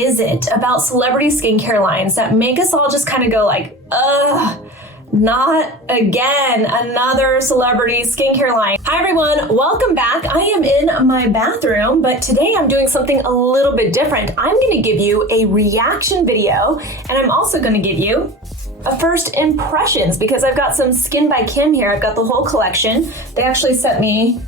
is it about celebrity skincare lines that make us all just kind of go like, ugh, not again, another celebrity skincare line. Hi everyone, welcome back. I am in my bathroom, but today I'm doing something a little bit different. I'm gonna give you a reaction video, and I'm also gonna give you a first impressions because I've got some Skin by Kim here. I've got the whole collection. They actually sent me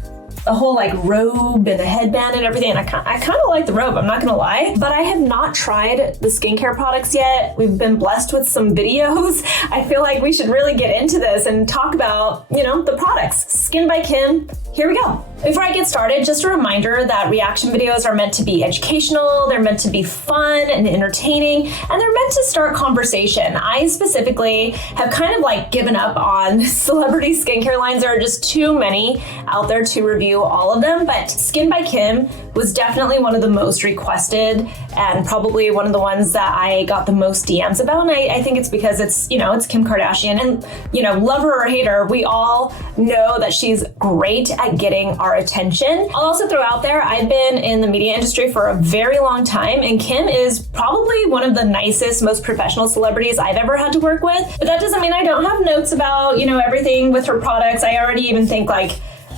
a whole like robe and a headband and everything, and I kind of like the robe, I'm not gonna lie, but I have not tried the skincare products yet. We've been blessed with some videos. I feel like we should really get into this and talk about, you know, the products. Skin by Kim, here we go. Before I get started, just a reminder that reaction videos are meant to be educational, they're meant to be fun and entertaining, and they're meant to start conversation. I specifically have kind of like given up on celebrity skincare lines. There are just too many out there to review all of them, but Skin by Kim was definitely one of the most requested and probably one of the ones that I got the most DMs about. And I think it's because it's, you know, it's Kim Kardashian, and, you know, love her or hate her, we all know that she's great at getting our attention. I'll also throw out there, I've been in the media industry for a very long time, and Kim is probably one of the nicest, most professional celebrities I've ever had to work with. But that doesn't mean I don't have notes about, you know, everything with her products. I already even think like,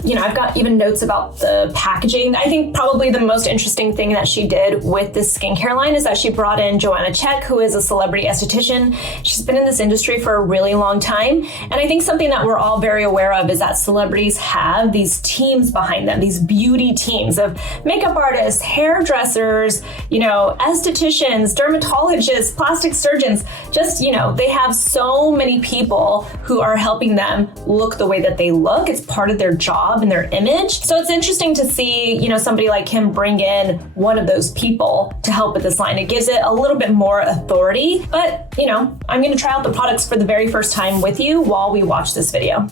you know, I've got even notes about the packaging. I think probably the most interesting thing that she did with this skincare line is that she brought in Joanna Czech, who is a celebrity esthetician. She's been in this industry for a really long time. And I think something that we're all very aware of is that celebrities have these teams behind them, these beauty teams of makeup artists, hairdressers, you know, estheticians, dermatologists, plastic surgeons. Just, you know, they have so many people who are helping them look the way that they look. It's part of their job and their image. So it's interesting to see, you know, somebody like Kim bring in one of those people to help with this line. It gives it a little bit more authority, but, you know, I'm going to try out the products for the very first time with you while we watch this video.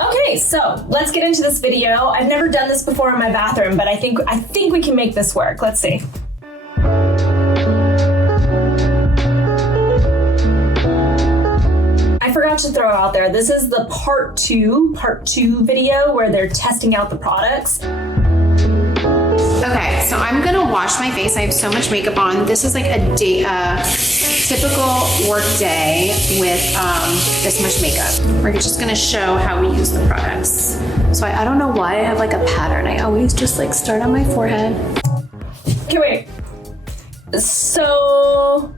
Okay, so let's get into this video. I've never done this before in my bathroom, but I think we can make this work. Let's see. I forgot to throw out there, this is the part two video where they're testing out the products. Okay, so I'm gonna wash my face. I have so much makeup on. This is like a typical work day with this much makeup. We're just gonna show how we use the products. So I don't know why I have like a pattern. I always just like start on my forehead. Okay, wait. So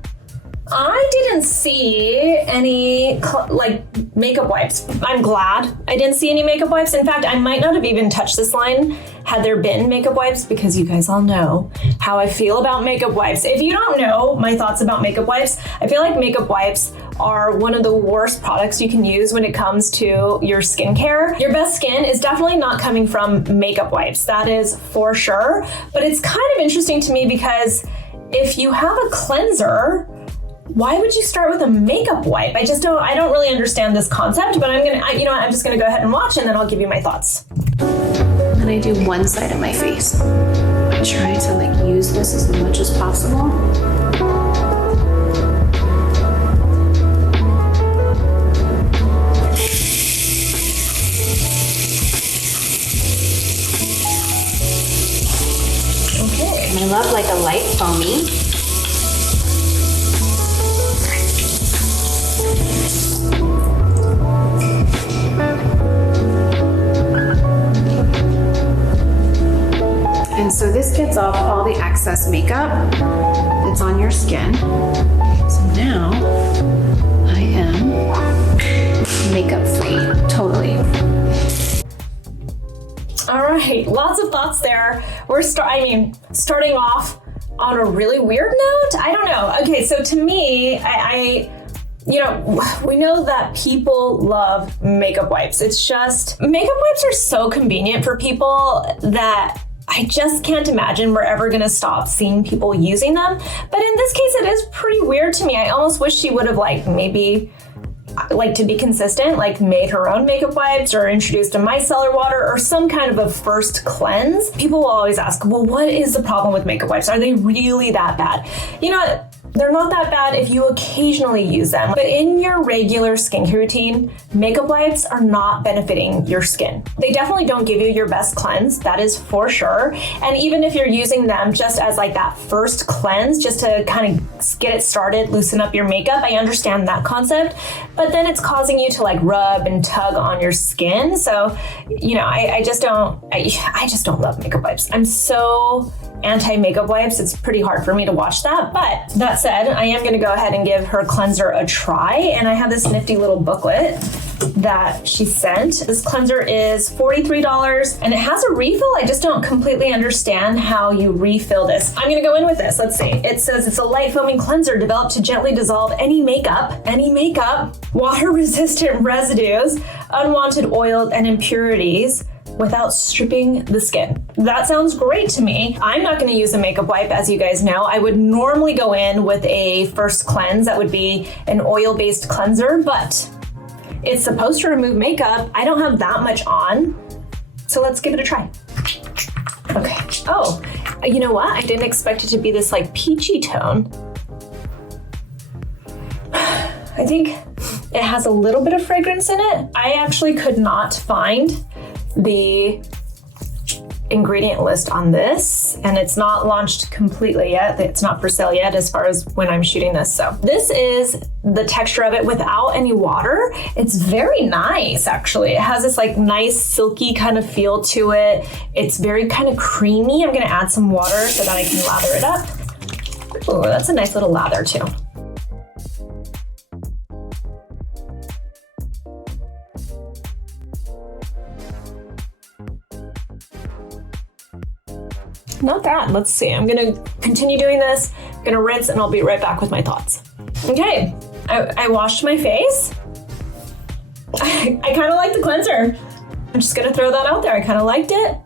I didn't see any like makeup wipes. I'm glad I didn't see any makeup wipes. In fact, I might not have even touched this line had there been makeup wipes, because you guys all know how I feel about makeup wipes. If you don't know my thoughts about makeup wipes, I feel like makeup wipes are one of the worst products you can use when it comes to your skincare. Your best skin is definitely not coming from makeup wipes, that is for sure. But it's kind of interesting to me because if you have a cleanser, why would you start with a makeup wipe? I don't really understand this concept, but I'm just gonna go ahead and watch, and then I'll give you my thoughts. And I do one side of my face. I try to like use this as much as possible. Okay. And I love like a light foamy. And so this gets off all the excess makeup that's on your skin. So now I am makeup free, totally. All right, lots of thoughts there. We're starting off on a really weird note. I don't know. Okay, so to me, you know, we know that people love makeup wipes. It's just, makeup wipes are so convenient for people that I just can't imagine we're ever gonna stop seeing people using them. But in this case, it is pretty weird to me. I almost wish she would have like maybe, like to be consistent, like made her own makeup wipes or introduced a micellar water or some kind of a first cleanse. People will always ask, well, what is the problem with makeup wipes? Are they really that bad? You know what? They're not that bad if you occasionally use them, but in your regular skincare routine, makeup wipes are not benefiting your skin. They definitely don't give you your best cleanse, that is for sure. And even if you're using them just as like that first cleanse, just to kind of get it started, loosen up your makeup, I understand that concept, but then it's causing you to like rub and tug on your skin. So, you know, I just don't love makeup wipes. I'm so anti-makeup wipes, it's pretty hard for me to watch that. But that said, I am gonna go ahead and give her cleanser a try. And I have this nifty little booklet that she sent. This cleanser is $43 and it has a refill. I just don't completely understand how you refill this. I'm gonna go in with this, let's see. It says it's a light foaming cleanser developed to gently dissolve any makeup, water resistant residues, unwanted oils and impurities without stripping the skin. That sounds great to me. I'm not gonna use a makeup wipe, as you guys know. I would normally go in with a first cleanse that would be an oil-based cleanser, but it's supposed to remove makeup. I don't have that much on, so let's give it a try. Okay, oh, you know what? I didn't expect it to be this like peachy tone. I think it has a little bit of fragrance in it. I actually could not find the ingredient list on this, and it's not launched completely yet. It's not for sale yet as far as when I'm shooting this. So this is the texture of it without any water. It's very nice, actually. It has this like nice silky kind of feel to it. It's very kind of creamy. I'm gonna add some water so that I can lather it up. Ooh, that's a nice little lather too. Not bad. Let's see. I'm gonna continue doing this. I'm gonna rinse and I'll be right back with my thoughts. Okay, I washed my face. I kind of like the cleanser. I'm just gonna throw that out there. I kind of liked it.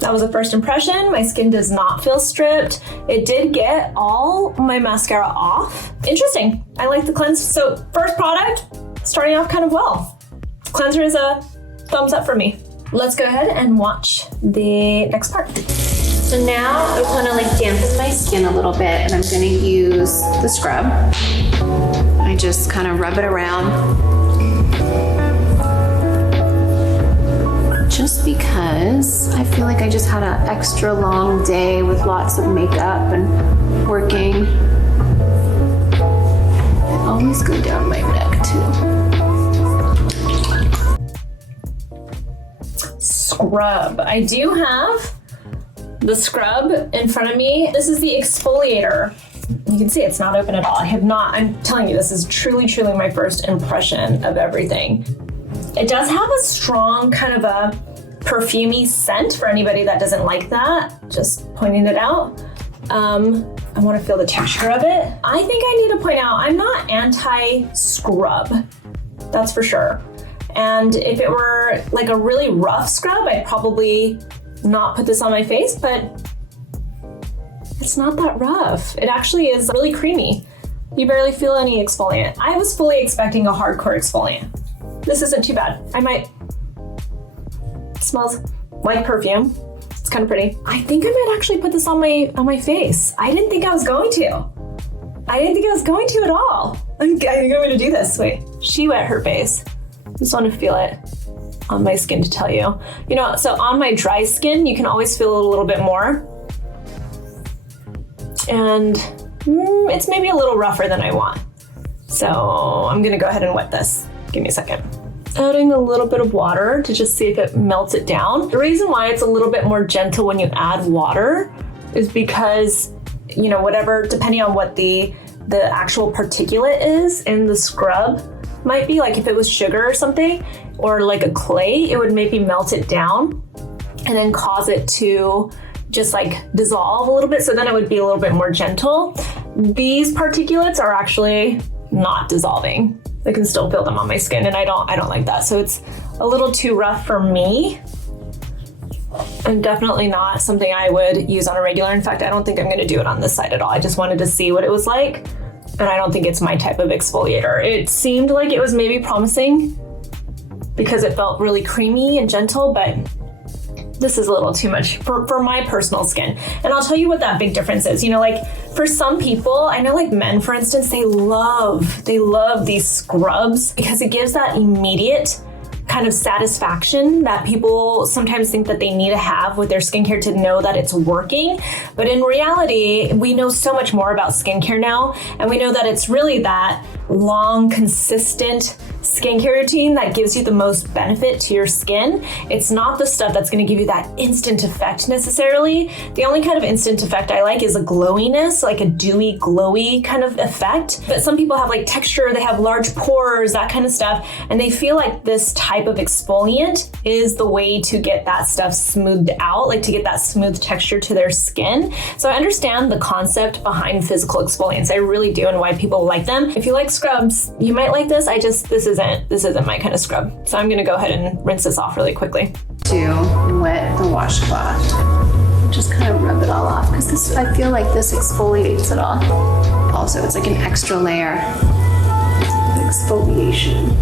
That was a first impression. My skin does not feel stripped. It did get all my mascara off. Interesting. I like the cleanse. So first product, starting off kind of well. Cleanser is a thumbs up for me. Let's go ahead and watch the next part. So now I want to like dampen my skin a little bit, and I'm going to use the scrub. I just kind of rub it around. Just because I feel like I just had an extra long day with lots of makeup and working. I always go down my neck too. Scrub. I do have the scrub in front of me. This is the exfoliator. You can see it's not open at all. I'm telling you, this is truly my first impression of everything. It does have a strong kind of a perfumey scent for anybody that doesn't like that. Just pointing it out. I want to feel the texture of it. I think I need to point out, I'm not anti-scrub. That's for sure. And if it were like a really rough scrub, I'd probably not put this on my face, but it's not that rough. It actually is really creamy. You barely feel any exfoliant. I was fully expecting a hardcore exfoliant. This isn't too bad. It smells like perfume. It's kind of pretty. I think I might actually put this on my face. I didn't think I was going to at all. I think I'm gonna do this. Wait, she wet her face. Just want to feel it on my skin to tell you. You know, so on my dry skin, you can always feel it a little bit more. And it's maybe a little rougher than I want. So I'm gonna go ahead and wet this. Give me a second. Adding a little bit of water to just see if it melts it down. The reason why it's a little bit more gentle when you add water is because, you know, whatever, depending on what the actual particulate is in the scrub, might be like if it was sugar or something, or like a clay, it would maybe melt it down and then cause it to just like dissolve a little bit. So then it would be a little bit more gentle. These particulates are actually not dissolving. I can still feel them on my skin, and I don't like that. So it's a little too rough for me. And definitely not something I would use on a regular. In fact, I don't think I'm gonna do it on this side at all. I just wanted to see what it was like. And I don't think it's my type of exfoliator. It seemed like it was maybe promising because it felt really creamy and gentle, but this is a little too much for my personal skin. And I'll tell you what that big difference is. You know, like for some people, I know like men, for instance, they love these scrubs because it gives that immediate kind of satisfaction that people sometimes think that they need to have with their skincare to know that it's working. But in reality, we know so much more about skincare now, and we know that it's really that long, consistent skincare routine that gives you the most benefit to your skin. It's not the stuff that's going to give you that instant effect necessarily. The only kind of instant effect I like is a glowiness, like a dewy, glowy kind of effect. But some people have like texture, they have large pores, that kind of stuff, and they feel like this type of exfoliant is the way to get that stuff smoothed out, like to get that smooth texture to their skin. So I understand the concept behind physical exfoliants. I really do, and why people like them. If you like scrubs, you might like this. This isn't my kind of scrub. So I'm gonna go ahead and rinse this off really quickly. To wet the washcloth. Just kind of rub it all off because I feel like this exfoliates it all. Also, it's like an extra layer of exfoliation.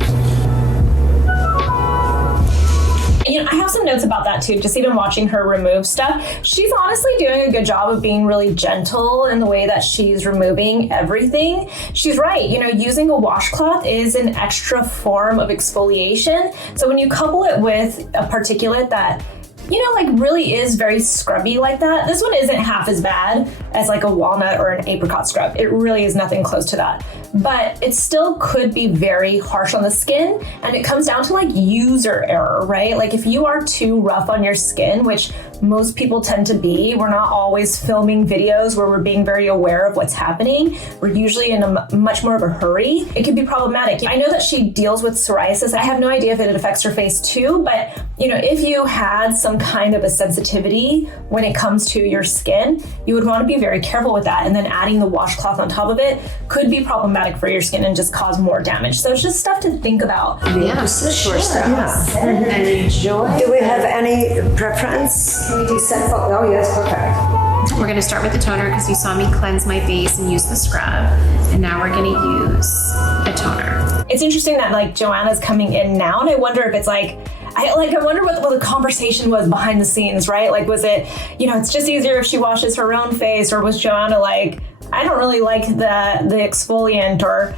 You know, I have some notes about that too, just even watching her remove stuff. She's honestly doing a good job of being really gentle in the way that she's removing everything. She's right, you know, using a washcloth is an extra form of exfoliation. So when you couple it with a particulate that, you know, like really is very scrubby like that, this one isn't half as bad as like a walnut or an apricot scrub. It really is nothing close to that. But it still could be very harsh on the skin, and it comes down to like user error, right? Like if you are too rough on your skin, which most people tend to be, we're not always filming videos where we're being very aware of what's happening. We're usually in a much more of a hurry. It could be problematic. I know that she deals with psoriasis. I have no idea if it affects her face too, but you know, if you had some kind of a sensitivity when it comes to your skin, you would want to be very careful with that. And then adding the washcloth on top of it could be problematic for your skin and just cause more damage. So it's just stuff to think about. Yeah, short stuff. Yeah. And enjoy. Do we have any preference? Can we do set? Oh, yes, perfect. We're going to start with the toner because you saw me cleanse my base and use the scrub. And now we're going to use a toner. It's interesting that like Joanna's coming in now, and I wonder if it's like, I wonder what the conversation was behind the scenes, right? Like, was it, you know, it's just easier if she washes her own face, or was Joanna like, I don't really like the exfoliant, or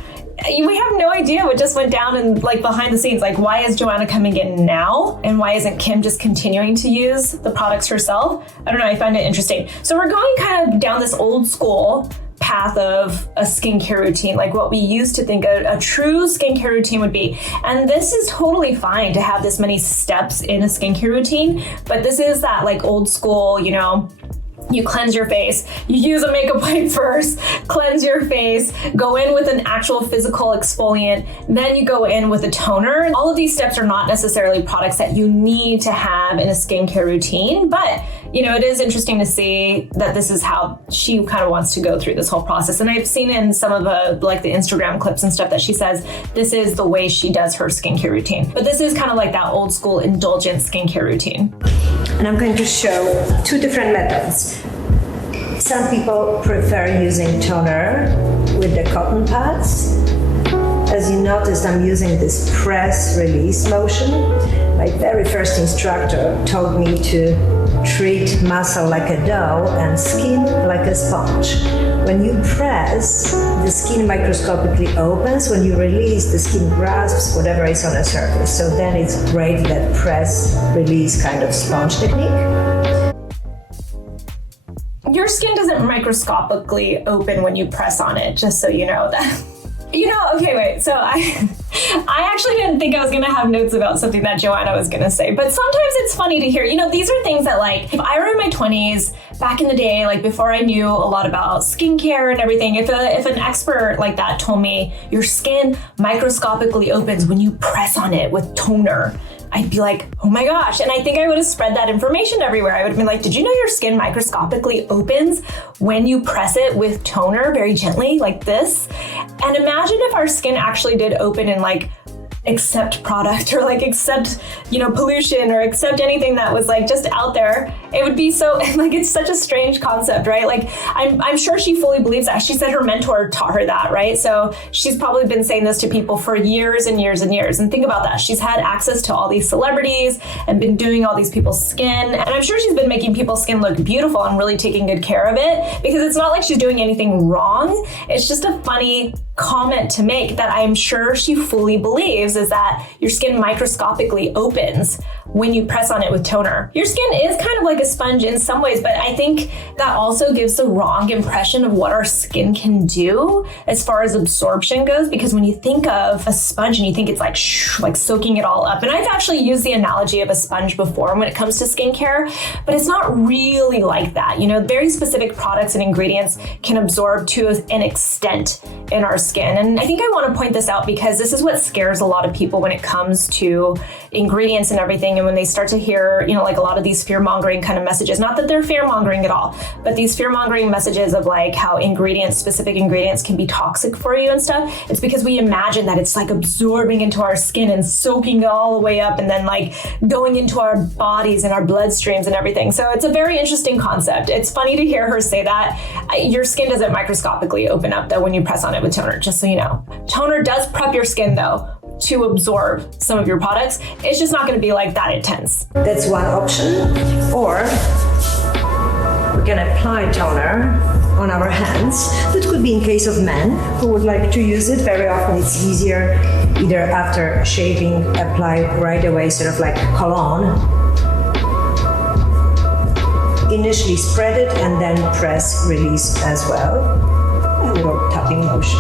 we have no idea what just went down and like behind the scenes. Like, why is Joanna coming in now? And why isn't Kim just continuing to use the products herself? I don't know, I find it interesting. So we're going kind of down this old school path of a skincare routine, like what we used to think a true skincare routine would be. And this is totally fine to have this many steps in a skincare routine, but this is that like old school, you know, you cleanse your face, you use a makeup wipe first, cleanse your face, go in with an actual physical exfoliant, then you go in with a toner. All of these steps are not necessarily products that you need to have in a skincare routine, but you know, it is interesting to see that this is how she kind of wants to go through this whole process. And I've seen in some of the like the Instagram clips and stuff that she says this is the way she does her skincare routine. But this is kind of like that old school indulgent skincare routine. And I'm going to show two different methods. Some people prefer using toner with the cotton pads. As you noticed, I'm using this press release motion. My very first instructor told me to treat muscle like a dough and skin like a sponge. When you press, the skin microscopically opens. When you release, the skin grasps whatever is on the surface. So then it's great, that press release kind of sponge technique. Your skin doesn't microscopically open when you press on it, just so you know that. You know, okay, wait, so I actually didn't think I was gonna have notes about something that Joanna was gonna say, but sometimes it's funny to hear, you know, these are things that like, if I were in my 20s, back in the day, like before I knew a lot about skincare and everything, if an expert like that told me your skin microscopically opens when you press on it with toner, I'd be like, oh my gosh. And I think I would have spread that information everywhere. I would have been like, did you know your skin microscopically opens when you press it with toner very gently like this? And imagine if our skin actually did open and like accept product or like accept, you know, pollution or accept anything that was like just out there. It would be so, like, it's such a strange concept, right? Like, I'm sure she fully believes that. She said her mentor taught her that, right? So she's probably been saying this to people for years and years and years. And think about that. She's had access to all these celebrities and been doing all these people's skin. And I'm sure she's been making people's skin look beautiful and really taking good care of it, because it's not like she's doing anything wrong. It's just a funny comment to make that I'm sure she fully believes, is that your skin microscopically opens when you press on it with toner. Your skin is kind of like a sponge in some ways, but I think that also gives the wrong impression of what our skin can do as far as absorption goes, because when you think of a sponge and you think it's like like soaking it all up, and I've actually used the analogy of a sponge before when it comes to skincare, but it's not really like that. You know, very specific products and ingredients can absorb to an extent in our skin. And I think I want to point this out because this is what scares a lot of people when it comes to ingredients and everything. And when they start to hear, you know, like a lot of these fear-mongering kind of messages, not that they're fear-mongering at all, but these fear-mongering messages of like how specific ingredients can be toxic for you and stuff. It's because we imagine that it's like absorbing into our skin and soaking it all the way up and then like going into our bodies and our bloodstreams and everything. So it's a very interesting concept. It's funny to hear her say that. Your skin doesn't microscopically open up though when you press on it with toner, just so you know. Toner does prep your skin though to absorb some of your products. It's just not going to be like that intense. That's one option. Or we can apply toner on our hands. That could be in case of men who would like to use it. Very often it's easier either after shaving, apply right away, sort of like cologne. Initially spread it and then press release as well. A little tapping motion.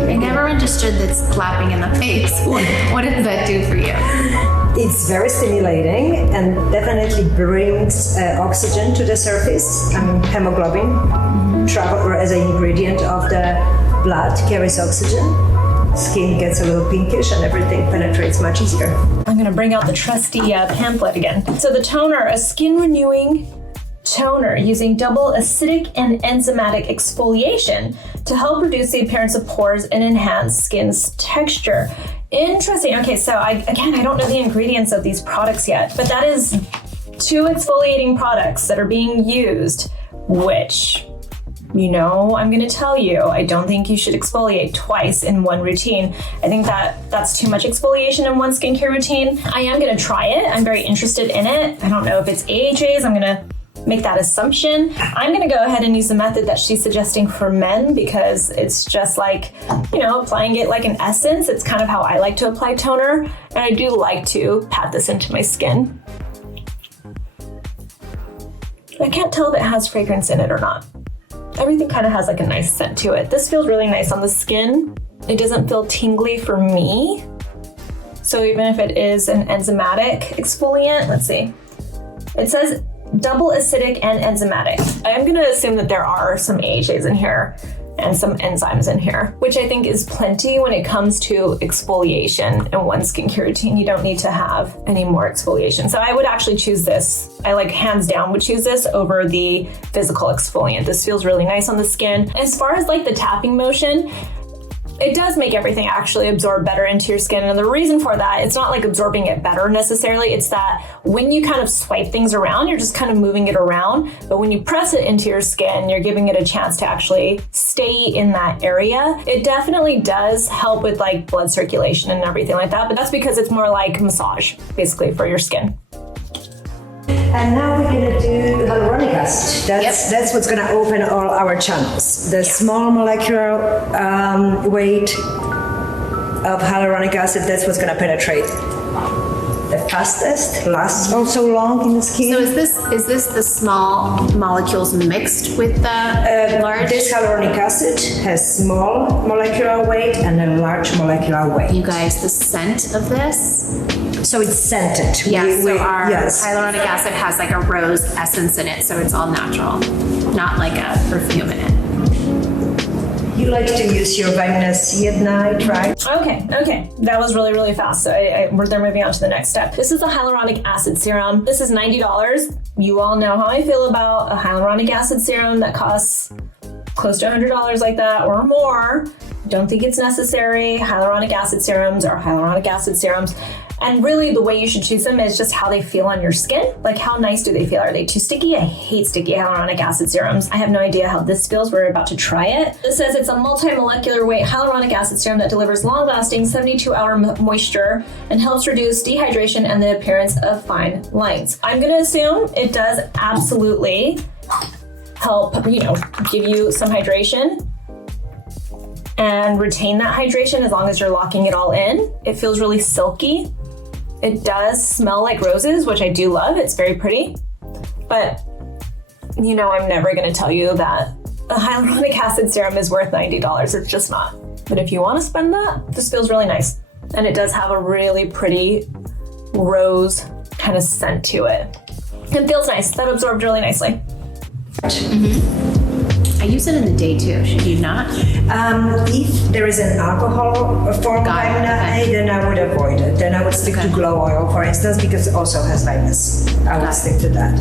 I never understood this clapping in the face. What does that do for you? It's very stimulating and definitely brings oxygen to the surface. Hemoglobin, travel as an ingredient of the blood, carries oxygen. Skin gets a little pinkish and everything penetrates much easier. I'm going to bring out the trusty pamphlet again. So the toner, a skin renewing toner using double acidic and enzymatic exfoliation to help reduce the appearance of pores and enhance skin's texture. Interesting. Okay, so I don't know the ingredients of these products yet, but that is 2 exfoliating products that are being used, which, you know, I'm going to tell you, I don't think you should exfoliate twice in one routine. I think that's too much exfoliation in one skincare routine. I am going to try it. I'm very interested in it. I don't know if it's AHAs. I'm going to make that assumption. I'm going to go ahead and use the method that she's suggesting for men because it's just like, you know, applying it like an essence. It's kind of how I like to apply toner. And I do like to pat this into my skin. I can't tell if it has fragrance in it or not. Everything kind of has like a nice scent to it. This feels really nice on the skin. It doesn't feel tingly for me. So even if it is an enzymatic exfoliant, let's see. It says double acidic and enzymatic. I am going to assume that there are some AHAs in here and some enzymes in here, which I think is plenty when it comes to exfoliation in one skincare routine. You don't need to have any more exfoliation. So I would actually choose this. I like hands down would choose this over the physical exfoliant. This feels really nice on the skin. As far as like the tapping motion, it does make everything actually absorb better into your skin. And the reason for that, it's not like absorbing it better necessarily. It's that when you kind of swipe things around, you're just kind of moving it around. But when you press it into your skin, you're giving it a chance to actually stay in that area. It definitely does help with like blood circulation and everything like that. But that's because it's more like massage basically for your skin. And now we're going to do hyaluronic acid. That's what's going to open all our channels. The small molecular weight of hyaluronic acid, that's what's going to penetrate the fastest, lasts also long in the skin. So is this the small molecules mixed with the large? This hyaluronic acid has small molecular weight and a large molecular weight. You guys, the scent of this? So it's scented. Yes, our hyaluronic acid has like a rose essence in it, so it's all natural, not like a perfume in it. You like to use your vitamin C at night, right? Okay. That was really, really fast. So they're moving on to the next step. This is a hyaluronic acid serum. This is $90. You all know how I feel about a hyaluronic acid serum that costs close to $100 like that or more. Don't think it's necessary. Hyaluronic acid serums are hyaluronic acid serums. And really the way you should choose them is just how they feel on your skin. Like how nice do they feel? Are they too sticky? I hate sticky hyaluronic acid serums. I have no idea how this feels. We're about to try it. This says it's a multi-molecular weight hyaluronic acid serum that delivers long-lasting 72-hour moisture and helps reduce dehydration and the appearance of fine lines. I'm gonna assume it does absolutely help, give you some hydration and retain that hydration as long as you're locking it all in. It feels really silky. It does smell like roses, which I do love. It's very pretty. But I'm never gonna tell you that a hyaluronic acid serum is worth $90. It's just not. But if you wanna spend that, this feels really nice. And it does have a really pretty rose kind of scent to it. It feels nice. That absorbed really nicely. I use it in the day too, should you not? If there is an alcohol form of vitamin A, then I would avoid it. Then I would stick to glow oil, for instance, because it also has vitamin C. I would stick to that.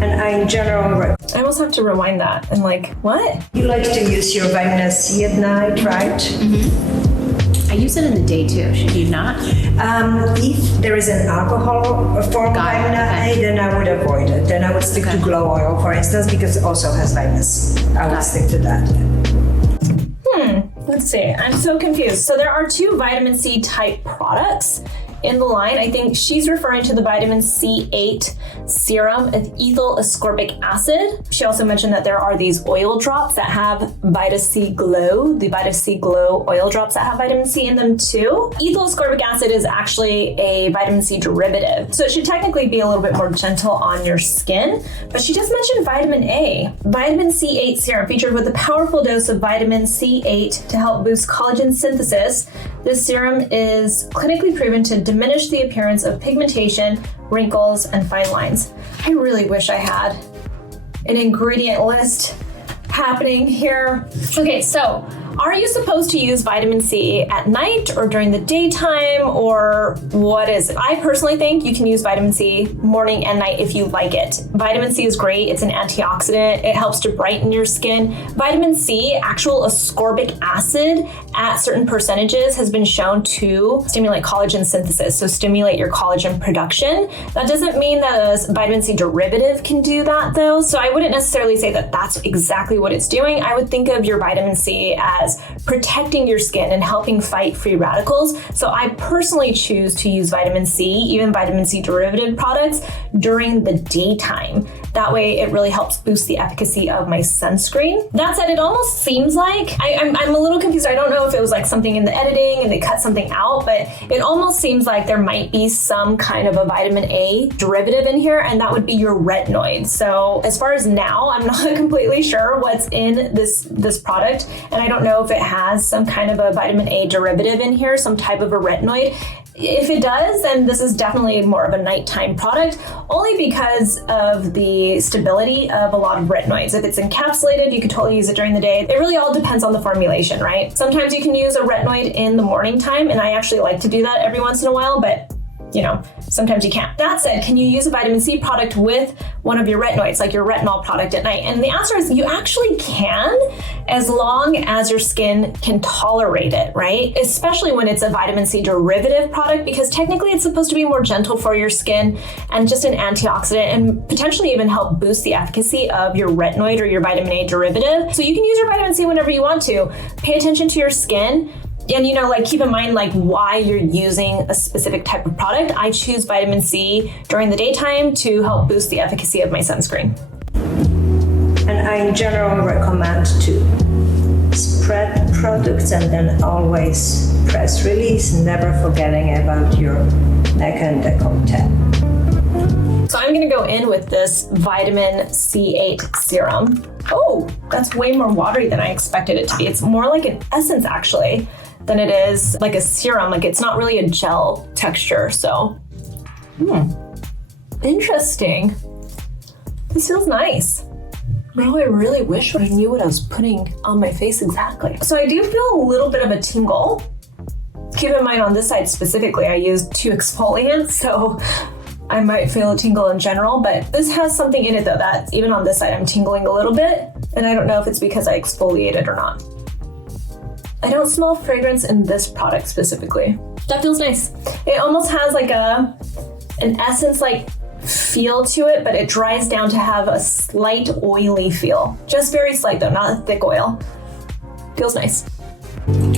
And I, in general, I almost have to rewind that and what? You like to use your vitamin C at night, right? I use it in the day too, should you not? If there is an alcohol form of vitamin A, then I would avoid it. Then I would stick to glow oil, for instance, because it also has vitamin C. I would stick to that. Let's see. I'm so confused. So there are 2 vitamin C type products in the line. I think she's referring to the vitamin C8 serum with ethyl ascorbic acid. She also mentioned that there are these oil drops that have Vita C Glow, the Vita C Glow oil drops that have vitamin C in them too. Ethyl ascorbic acid is actually a vitamin C derivative, so it should technically be a little bit more gentle on your skin. But she just mentioned vitamin A. Vitamin C8 serum featured with a powerful dose of vitamin C8 to help boost collagen synthesis. This serum is clinically proven to diminish the appearance of pigmentation, wrinkles, and fine lines. I really wish I had an ingredient list happening here. Okay, so are you supposed to use vitamin C at night or during the daytime, or what is it? I personally think you can use vitamin C morning and night if you like it. Vitamin C is great. It's an antioxidant. It helps to brighten your skin. Vitamin C, actual ascorbic acid at certain percentages has been shown to stimulate collagen synthesis, so stimulate your collagen production. That doesn't mean that a vitamin C derivative can do that though, so I wouldn't necessarily say that that's exactly what it's doing. I would think of your vitamin C as protecting your skin and helping fight free radicals. So I personally choose to use vitamin C, even vitamin C derivative products, during the daytime. That way it really helps boost the efficacy of my sunscreen. That said, it almost seems like, I'm a little confused. I don't know if it was something in the editing and they cut something out, but it almost seems like there might be some kind of a vitamin A derivative in here, and that would be your retinoid. So as far as now, I'm not completely sure what's in this product, and I don't know if it has some kind of a vitamin A derivative in here, some type of a retinoid. If it does, then this is definitely more of a nighttime product, only because of the stability of a lot of retinoids. If it's encapsulated, you could totally use it during the day. It really all depends on the formulation, right? Sometimes you can use a retinoid in the morning time, and I actually like to do that every once in a while, but sometimes you can't. That said, can you use a vitamin C product with one of your retinoids, like your retinol product at night? And the answer is you actually can, as long as your skin can tolerate it, right? Especially when it's a vitamin C derivative product, because technically it's supposed to be more gentle for your skin and just an antioxidant, and potentially even help boost the efficacy of your retinoid or your vitamin A derivative. So you can use your vitamin C whenever you want to. Pay attention to your skin. And keep in mind why you're using a specific type of product. I choose vitamin C during the daytime to help boost the efficacy of my sunscreen. And I in general recommend to spread products and then always press release, never forgetting about your neck and décolleté. So I'm gonna go in with this vitamin C8 serum. Oh, that's way more watery than I expected it to be. It's more like an essence actually than it is like a serum. It's not really a gel texture, so. Interesting. This feels nice. Now I really wish I knew what I was putting on my face exactly. So I do feel a little bit of a tingle. Keep in mind on this side specifically, I used 2 exfoliants, so I might feel a tingle in general, but this has something in it though that even on this side I'm tingling a little bit, and I don't know if it's because I exfoliated or not. I don't smell fragrance in this product specifically. That feels nice. It almost has like an essence like feel to it, but it dries down to have a slight oily feel. Just very slight though, not a thick oil. Feels nice.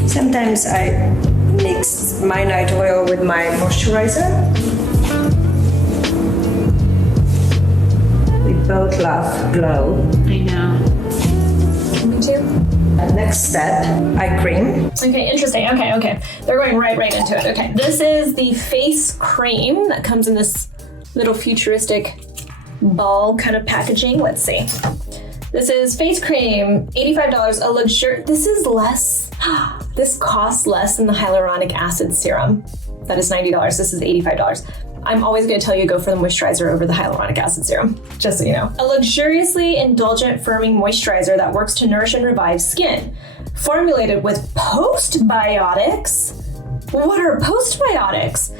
Sometimes I mix my night oil with my moisturizer. We both love glow. I know. Me too. Next step, eye cream. Okay, interesting. Okay. They're going right into it. Okay, this is the face cream that comes in this little futuristic ball kind of packaging. Let's see. This is face cream, $85, a luxury. This is less. This costs less than the hyaluronic acid serum. That is $90. This is $85. I'm always going to tell you go for the moisturizer over the hyaluronic acid serum, just so you know. A luxuriously indulgent firming moisturizer that works to nourish and revive skin. Formulated with postbiotics. What are postbiotics?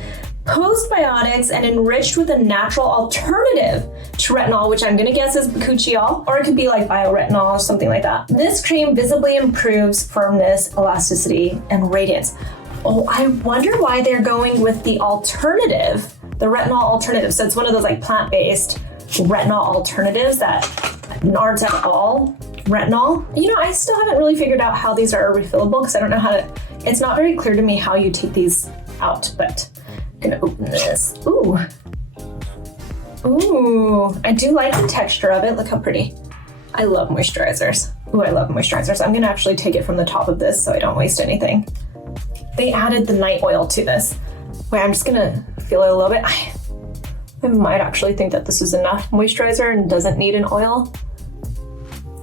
Postbiotics and enriched with a natural alternative to retinol, which I'm gonna guess is bakuchiol, or it could be like bioretinol or something like that. This cream visibly improves firmness, elasticity, and radiance. Oh, I wonder why they're going with the alternative, the retinol alternative. So it's one of those like plant-based retinol alternatives that aren't at all retinol. You know, I still haven't really figured out how these are refillable because I don't know how to, it's not very clear to me how you take these out, but I'm gonna open this. Ooh, I do like the texture of it. Look how pretty. I love moisturizers. Ooh, I love moisturizers. I'm gonna actually take it from the top of this so I don't waste anything. They added the night oil to this. Wait, I'm just gonna feel it a little bit. I might actually think that this is enough moisturizer and doesn't need an oil.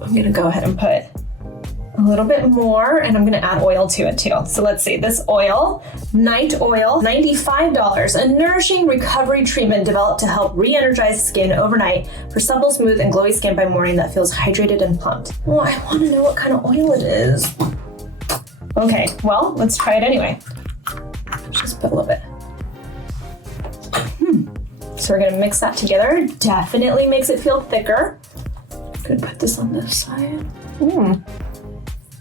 I'm gonna go ahead and put a little bit more, and I'm gonna add oil to it too. So let's see, this oil, night oil, $95. A nourishing recovery treatment developed to help re-energize skin overnight for supple, smooth, and glowy skin by morning that feels hydrated and plumped. Well, I wanna know what kind of oil it is. Okay, well, let's try it anyway. Let's just put a little bit. So we're gonna mix that together. Definitely makes it feel thicker. I'm gonna put this on this side.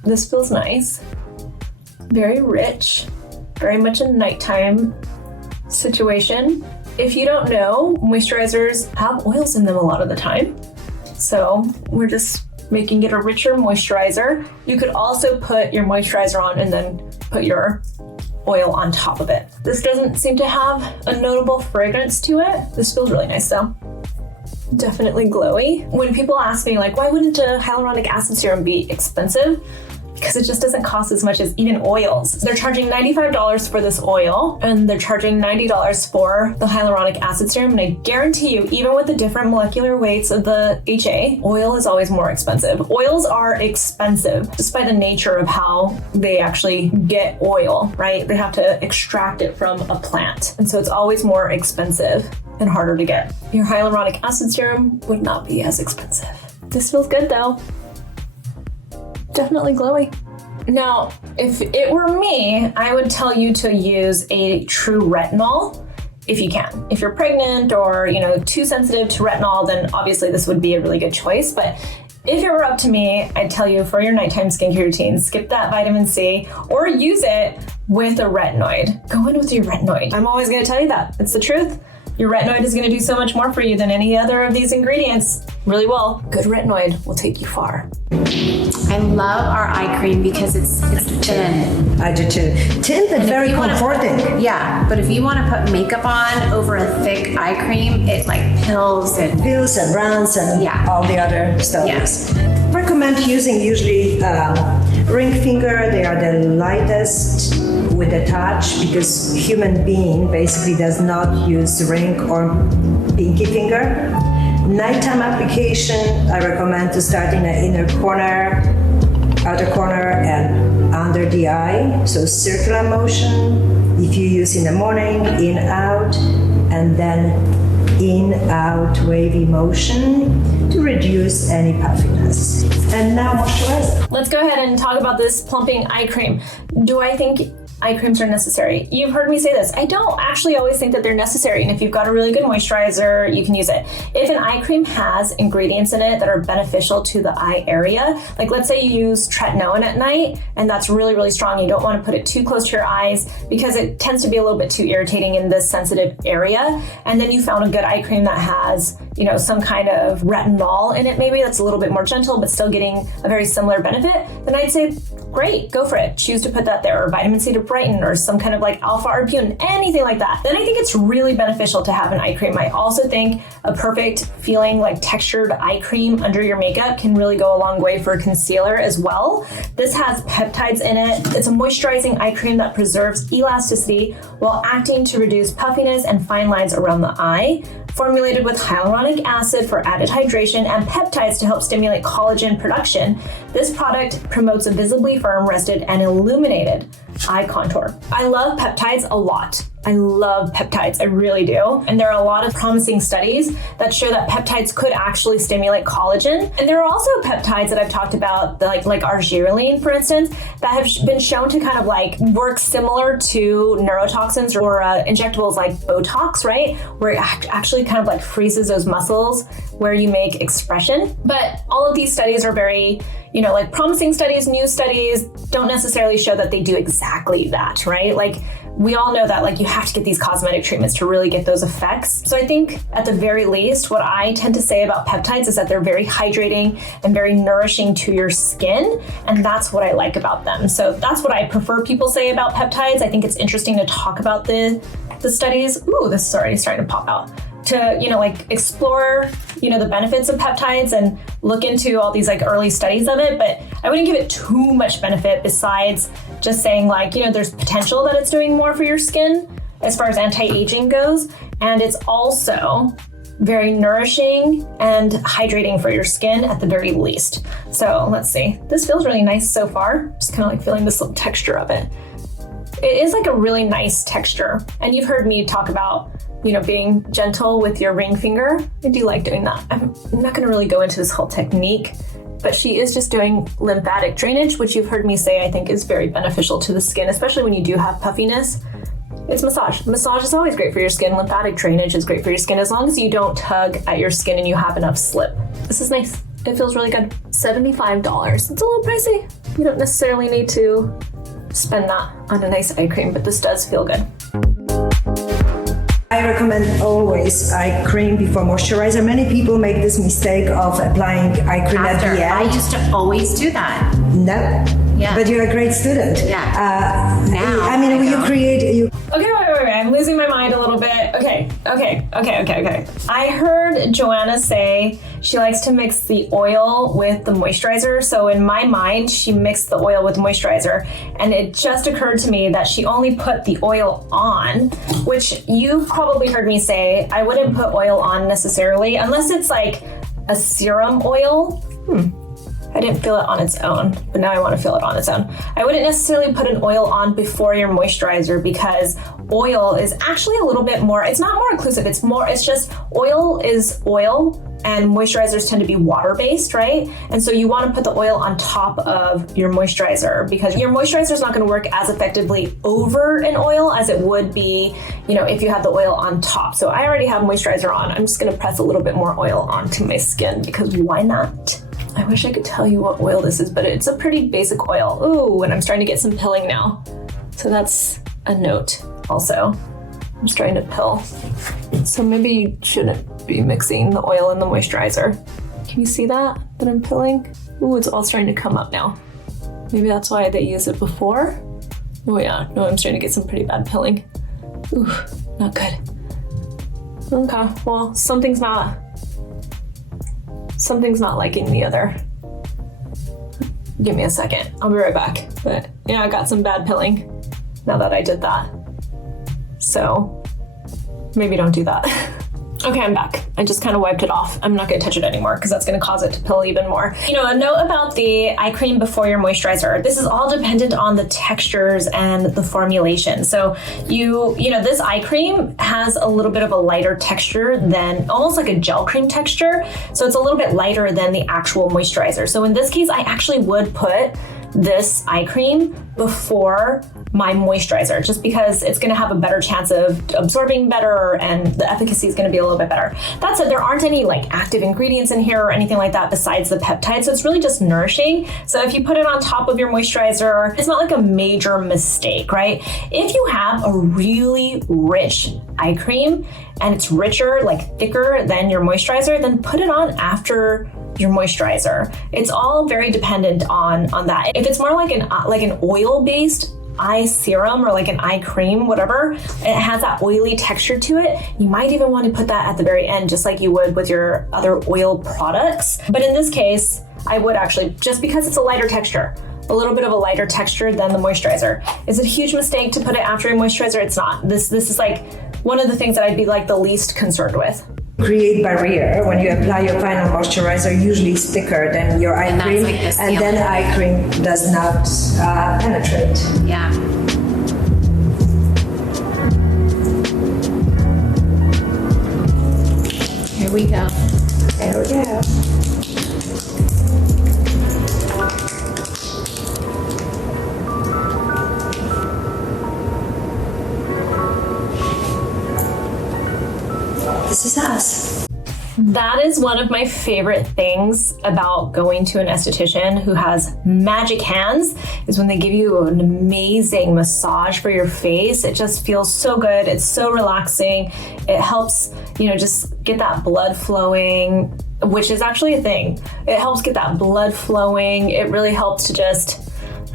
This feels nice. Very rich, very much a nighttime situation. If you don't know, moisturizers have oils in them a lot of the time. So we're just making it a richer moisturizer. You could also put your moisturizer on and then put your oil on top of it. This doesn't seem to have a notable fragrance to it. This feels really nice though. Definitely glowy. When people ask me like, why wouldn't a hyaluronic acid serum be expensive? Because it just doesn't cost as much as even oils. They're charging $95 for this oil, and they're charging $90 for the hyaluronic acid serum, and I guarantee you, even with the different molecular weights of the HA, oil is always more expensive. Oils are expensive just by the nature of how they actually get oil, right? They have to extract it from a plant, and so it's always more expensive and harder to get. Your hyaluronic acid serum would not be as expensive. This feels good though. Definitely glowy. Now, if it were me, I would tell you to use a true retinol if you can. If you're pregnant or, too sensitive to retinol, then obviously this would be a really good choice. But if it were up to me, I'd tell you for your nighttime skincare routine, skip that vitamin C or use it with a retinoid. Go in with your retinoid. I'm always gonna tell you that. It's the truth. Your retinoid is gonna do so much more for you than any other of these ingredients. Really will. Good retinoid will take you far. I love our eye cream because it's thin. I do too. Thin but very comforting. Yeah, but if you want to put makeup on over a thick eye cream, it like pills and runs and all the other stuff. Yes. Recommend using usually ring finger. They are the lightest with a touch because human being basically does not use ring or pinky finger. Nighttime application, I recommend to start in the inner corner, outer corner, and under the eye. So circular motion. If you use in the morning, in, out, and then in, out, wavy motion to reduce any puffiness. And now moisturizer. Let's go ahead and talk about this plumping eye cream. Do I think eye creams are necessary. You've heard me say this. I don't actually always think that they're necessary. And if you've got a really good moisturizer, you can use it. If an eye cream has ingredients in it that are beneficial to the eye area, like let's say you use tretinoin at night and that's really, really strong. You don't want to put it too close to your eyes because it tends to be a little bit too irritating in this sensitive area. And then you found a good eye cream that has, you know, some kind of retinol in it, maybe that's a little bit more gentle, but still getting a very similar benefit, then I'd say, great, go for it. Choose to put that there, or vitamin C to brighten, or some kind of like alpha arbutin, anything like that. Then I think it's really beneficial to have an eye cream. I also think a perfect feeling like textured eye cream under your makeup can really go a long way for concealer as well. This has peptides in it. It's a moisturizing eye cream that preserves elasticity while acting to reduce puffiness and fine lines around the eye. Formulated with hyaluronic acid for added hydration and peptides to help stimulate collagen production, this product promotes a visibly firm, rested, and illuminated eye contour. I love peptides a lot. I love peptides, I really do. And there are a lot of promising studies that show that peptides could actually stimulate collagen. And there are also peptides that I've talked about, like arginine, for instance, that have been shown to kind of like work similar to neurotoxins or injectables like Botox, right? Where it actually kind of like freezes those muscles where you make expression. But all of these studies are very, you know, like promising studies, new studies don't necessarily show that they do exactly that, right? Like we all know that like you have to get these cosmetic treatments to really get those effects. So I think at the very least, what I tend to say about peptides is that they're very hydrating and very nourishing to your skin. And that's what I like about them. So that's what I prefer people say about peptides. I think it's interesting to talk about the studies. Ooh, this is already starting to pop out. To, you know, like explore, you know, the benefits of peptides and look into all these like early studies of it, but I wouldn't give it too much benefit besides just saying like, you know, there's potential that it's doing more for your skin as far as anti-aging goes. And it's also very nourishing and hydrating for your skin at the very least. So let's see, this feels really nice so far. Just kind of like feeling this little texture of it. It is like a really nice texture. And you've heard me talk about, you know, being gentle with your ring finger. I do like doing that. I'm not gonna really go into this whole technique, but she is just doing lymphatic drainage, which you've heard me say I think is very beneficial to the skin, especially when you do have puffiness. It's massage. Massage is always great for your skin. Lymphatic drainage is great for your skin as long as you don't tug at your skin and you have enough slip. This is nice. It feels really good. $75. It's a little pricey. You don't necessarily need to spend that on a nice eye cream, but this does feel good. I recommend always eye cream before moisturizer. Many people make this mistake of applying eye cream at the end. I used to always do that. No. Yeah. But you're a great student. Yeah. Now I mean, I you know. create. Okay, wait. I'm losing my mind a little bit. Okay. I heard Joanna say she likes to mix the oil with the moisturizer. So in my mind, she mixed the oil with moisturizer. And it just occurred to me that she only put the oil on, which you've probably heard me say, I wouldn't put oil on necessarily, unless it's like a serum oil. I didn't feel it on its own, but now I want to feel it on its own. I wouldn't necessarily put an oil on before your moisturizer because oil is actually a little bit more, it's not more inclusive, it's just oil is oil and moisturizers tend to be water-based, right? And so you want to put the oil on top of your moisturizer because your moisturizer is not going to work as effectively over an oil as it would be, you know, if you had the oil on top. So I already have moisturizer on. I'm just going to press a little bit more oil onto my skin because why not? I wish I could tell you what oil this is, but it's a pretty basic oil. Ooh, and I'm starting to get some pilling now. So that's a note also. I'm starting to pill. So maybe you shouldn't be mixing the oil and the moisturizer. Can you see that I'm pilling? Ooh, it's all starting to come up now. Maybe that's why they use it before. Oh yeah, no, I'm starting to get some pretty bad pilling. Ooh, not good. Okay, well, something's not liking the other. Give me a second. I'll be right back. But yeah, I got some bad pilling now that I did that. So maybe don't do that. Okay, I'm back. I just kind of wiped it off. I'm not going to touch it anymore because that's going to cause it to pill even more. You know, a note about the eye cream before your moisturizer. This is all dependent on the textures and the formulation. So you know, this eye cream has a little bit of a lighter texture than almost like a gel cream texture. So it's a little bit lighter than the actual moisturizer. So in this case, I actually would put this eye cream before my moisturizer, just because it's gonna have a better chance of absorbing better and the efficacy is gonna be a little bit better. That said, there aren't any like active ingredients in here or anything like that besides the peptide, so it's really just nourishing. So if you put it on top of your moisturizer, it's not like a major mistake, right? If you have a really rich eye cream and it's richer, like thicker than your moisturizer, then put it on after your moisturizer. It's all very dependent on that. If it's more like an oil-based eye serum or like an eye cream, whatever, it has that oily texture to it, you might even want to put that at the very end, just like you would with your other oil products. But in this case, I would actually, just because it's a lighter texture, a little bit of a lighter texture than the moisturizer. Is it a huge mistake to put it after your moisturizer? It's not. This is like one of the things that I'd be like the least concerned with. Create barrier when you apply your final moisturizer, usually it's thicker than your eye cream, like the and then the eye cream does not penetrate. Yeah. Here we go. There we go. This is us. That is one of my favorite things about going to an esthetician who has magic hands, is when they give you an amazing massage for your face. It just feels so good. It's so relaxing. It helps, just get that blood flowing, which is actually a thing. It helps get that blood flowing. It really helps to just,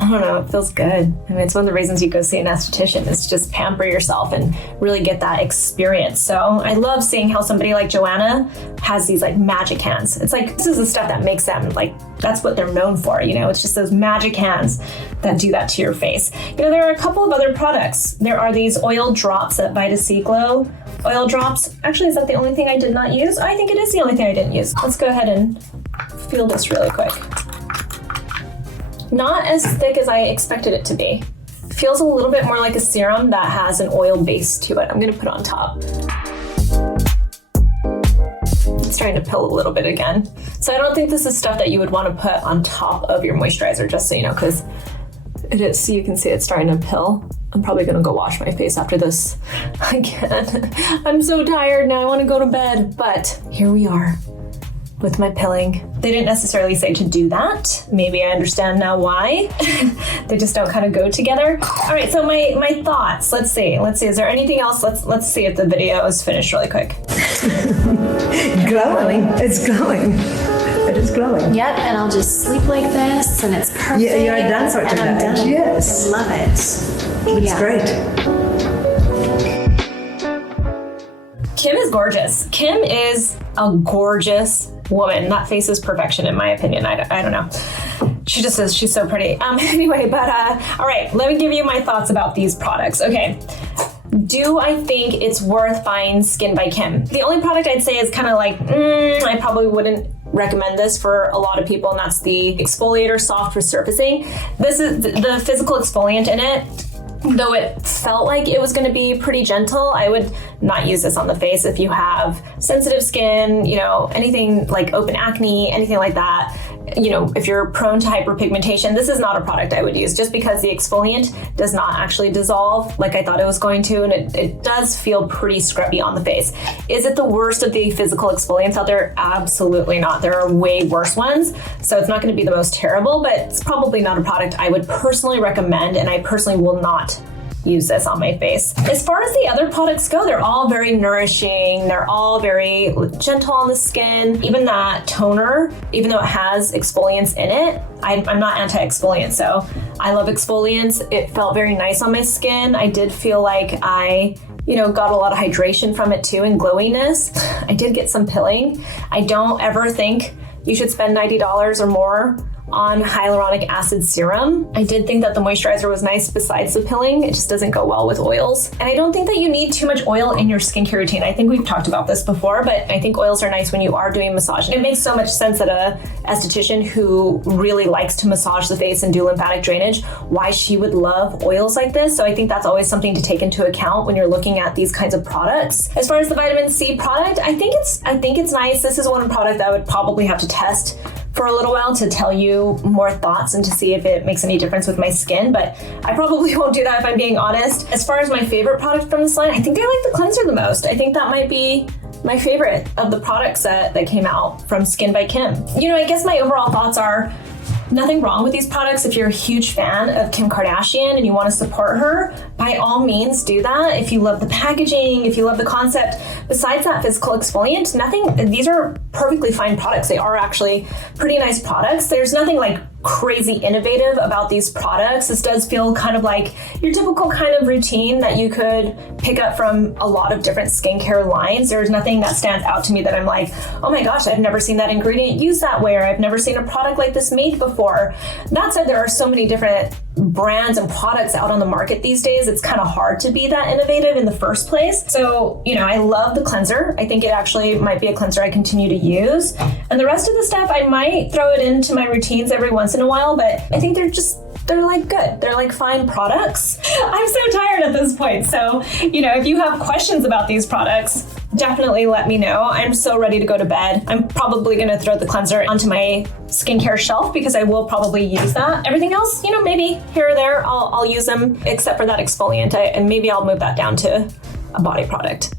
I don't know, it feels good. I mean, it's one of the reasons you go see an esthetician, is to just pamper yourself and really get that experience. So I love seeing how somebody like Joanna has these like magic hands. It's like, this is the stuff that makes them like, that's what they're known for, it's just those magic hands that do that to your face. There are a couple of other products. There are these oil drops at Vita C Glow. Oil drops, actually, is that the only thing I did not use? I think it is the only thing I didn't use. Let's go ahead and feel this really quick. Not as thick as I expected it to be. Feels a little bit more like a serum that has an oil base to it. I'm gonna put it on top. It's starting to pill a little bit again. So I don't think this is stuff that you would want to put on top of your moisturizer, just so you know, because it is, so you can see it's starting to pill. I'm probably gonna go wash my face after this again. I'm so tired now, I wanna go to bed, but here we are with my pilling. They didn't necessarily say to do that. Maybe I understand now why. They just don't kind of go together. All right, so my thoughts. Let's see. Is there anything else? Let's see if the video is finished really quick. Glowing. It's glowing. It is glowing. Yep, and I'll just sleep like this, and it's perfect. Yeah, you're a dancer and today. I'm done. Yes. I love it. It's great. Kim is gorgeous. Kim is a gorgeous woman. That face is perfection in my opinion. I don't know. She just is. She's so pretty. Anyway, but all right, let me give you my thoughts about these products. Okay. Do I think it's worth buying Skin by Kim? The only product I'd say is kind of like, I probably wouldn't recommend this for a lot of people, and that's the Exfoliator Soft Resurfacing. This is the physical exfoliant in it. Though it felt like it was going to be pretty gentle, I would not use this on the face if you have sensitive skin, anything like open acne, anything like that. If you're prone to hyperpigmentation, this is not a product I would use, just because the exfoliant does not actually dissolve like I thought it was going to, and it does feel pretty scrubby on the face. Is it the worst of the physical exfoliants out there? Absolutely not. There are way worse ones, so it's not going to be the most terrible, but it's probably not a product I would personally recommend, and I personally will not use this on my face. As far as the other products go, they're all very nourishing. They're all very gentle on the skin. Even that toner, even though it has exfoliants in it, I'm not anti-exfoliant, so I love exfoliants. It felt very nice on my skin. I did feel like I got a lot of hydration from it too, and glowiness. I did get some pilling. I don't ever think you should spend $90 or more on hyaluronic acid serum. I did think that the moisturizer was nice besides the pilling. It just doesn't go well with oils. And I don't think that you need too much oil in your skincare routine. I think we've talked about this before, but I think oils are nice when you are doing massage. It makes so much sense that a esthetician who really likes to massage the face and do lymphatic drainage, why she would love oils like this. So I think that's always something to take into account when you're looking at these kinds of products. As far as the vitamin C product, I think it's nice. This is one product that I would probably have to test for a little while to tell you more thoughts and to see if it makes any difference with my skin, but I probably won't do that if I'm being honest. As far as my favorite product from this line, I think I like the cleanser the most. I think that might be my favorite of the products that came out from Skin by Kim. I guess my overall thoughts are nothing wrong with these products. If you're a huge fan of Kim Kardashian and you want to support her, by all means do that. If you love the packaging, if you love the concept, besides that physical exfoliant, these are perfectly fine products. They are actually pretty nice products. There's nothing like crazy innovative about these products. This does feel kind of like your typical kind of routine that you could pick up from a lot of different skincare lines. There's nothing that stands out to me that I'm like, oh my gosh, I've never seen that ingredient used that way, or I've never seen a product like this made before. That said, there are so many different brands and products out on the market these days. It's kind of hard to be that innovative in the first place. So, I love the cleanser. I think it actually might be a cleanser I continue to use. And the rest of the stuff, I might throw it into my routines every once in a while, but I think they're like good. They're like fine products. I'm so tired at this point. So, if you have questions about these products, definitely let me know. I'm so ready to go to bed. I'm probably going to throw the cleanser onto my skincare shelf because I will probably use that. Everything else, maybe here or there, I'll use them, except for that exfoliant. And maybe I'll move that down to a body product.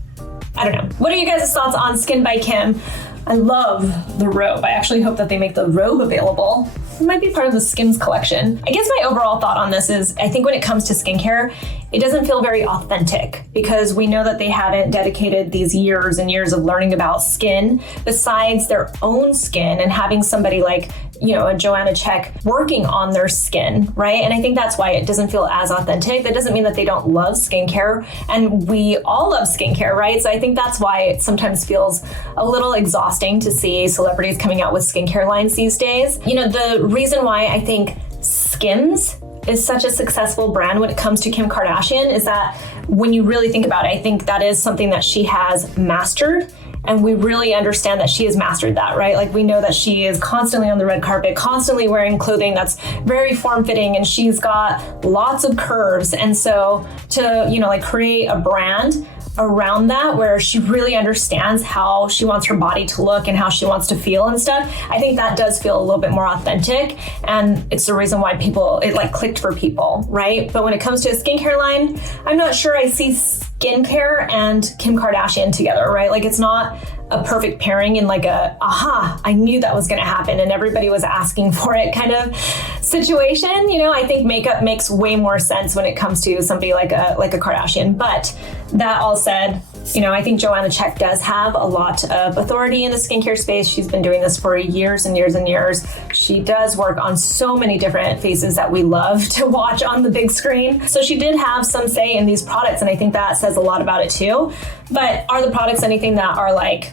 I don't know. What are you guys' thoughts on Skin by Kim? I love the robe. I actually hope that they make the robe available. It might be part of the Skims collection. I guess my overall thought on this is, I think when it comes to skincare, it doesn't feel very authentic because we know that they haven't dedicated these years and years of learning about skin besides their own skin and having somebody like, a Joanna Czech working on their skin, right? And I think that's why it doesn't feel as authentic. That doesn't mean that they don't love skincare, and we all love skincare, right? So I think that's why it sometimes feels a little exhausting to see celebrities coming out with skincare lines these days. The reason why I think Skims is such a successful brand when it comes to Kim Kardashian is that when you really think about it, I think that is something that she has mastered. And we really understand that she has mastered that, right? Like, we know that she is constantly on the red carpet, constantly wearing clothing that's very form-fitting, and she's got lots of curves. And so to, create a brand around that where she really understands how she wants her body to look and how she wants to feel and stuff, I think that does feel a little bit more authentic. And it's the reason why it clicked for people, right? But when it comes to a skincare line, I'm not sure I see skincare and Kim Kardashian together, right? Like, it's not a perfect pairing in like I knew that was going to happen and everybody was asking for it kind of situation. I think makeup makes way more sense when it comes to somebody like a Kardashian. But that all said, I think Joanna Czech does have a lot of authority in the skincare space. She's been doing this for years and years and years. She does work on so many different faces that we love to watch on the big screen. So she did have some say in these products, and I think that says a lot about it too. But are the products anything that are like,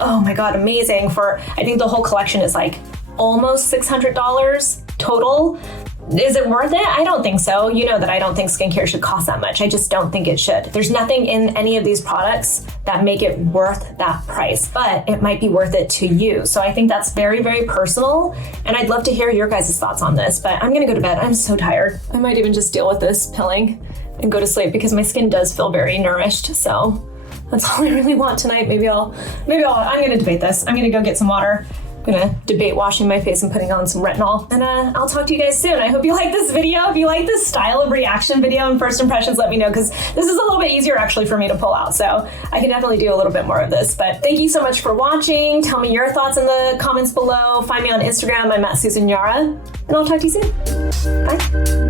oh my God, amazing? I think the whole collection is like almost $600 total. Is it worth it? I don't think so. You know that I don't think skincare should cost that much. I just don't think it should. There's nothing in any of these products that make it worth that price, but it might be worth it to you. So I think that's very, very personal. And I'd love to hear your guys' thoughts on this, but I'm gonna go to bed. I'm so tired. I might even just deal with this pilling and go to sleep because my skin does feel very nourished. So that's all I really want tonight. I'm gonna debate this. I'm gonna go get some water. I'm gonna debate washing my face and putting on some retinol. And I'll talk to you guys soon. I hope you like this video. If you like this style of reaction video and first impressions, let me know, because this is a little bit easier actually for me to pull out. So I can definitely do a little bit more of this. But thank you so much for watching. Tell me your thoughts in the comments below. Find me on Instagram. I'm at Susan Yara. And I'll talk to you soon. Bye.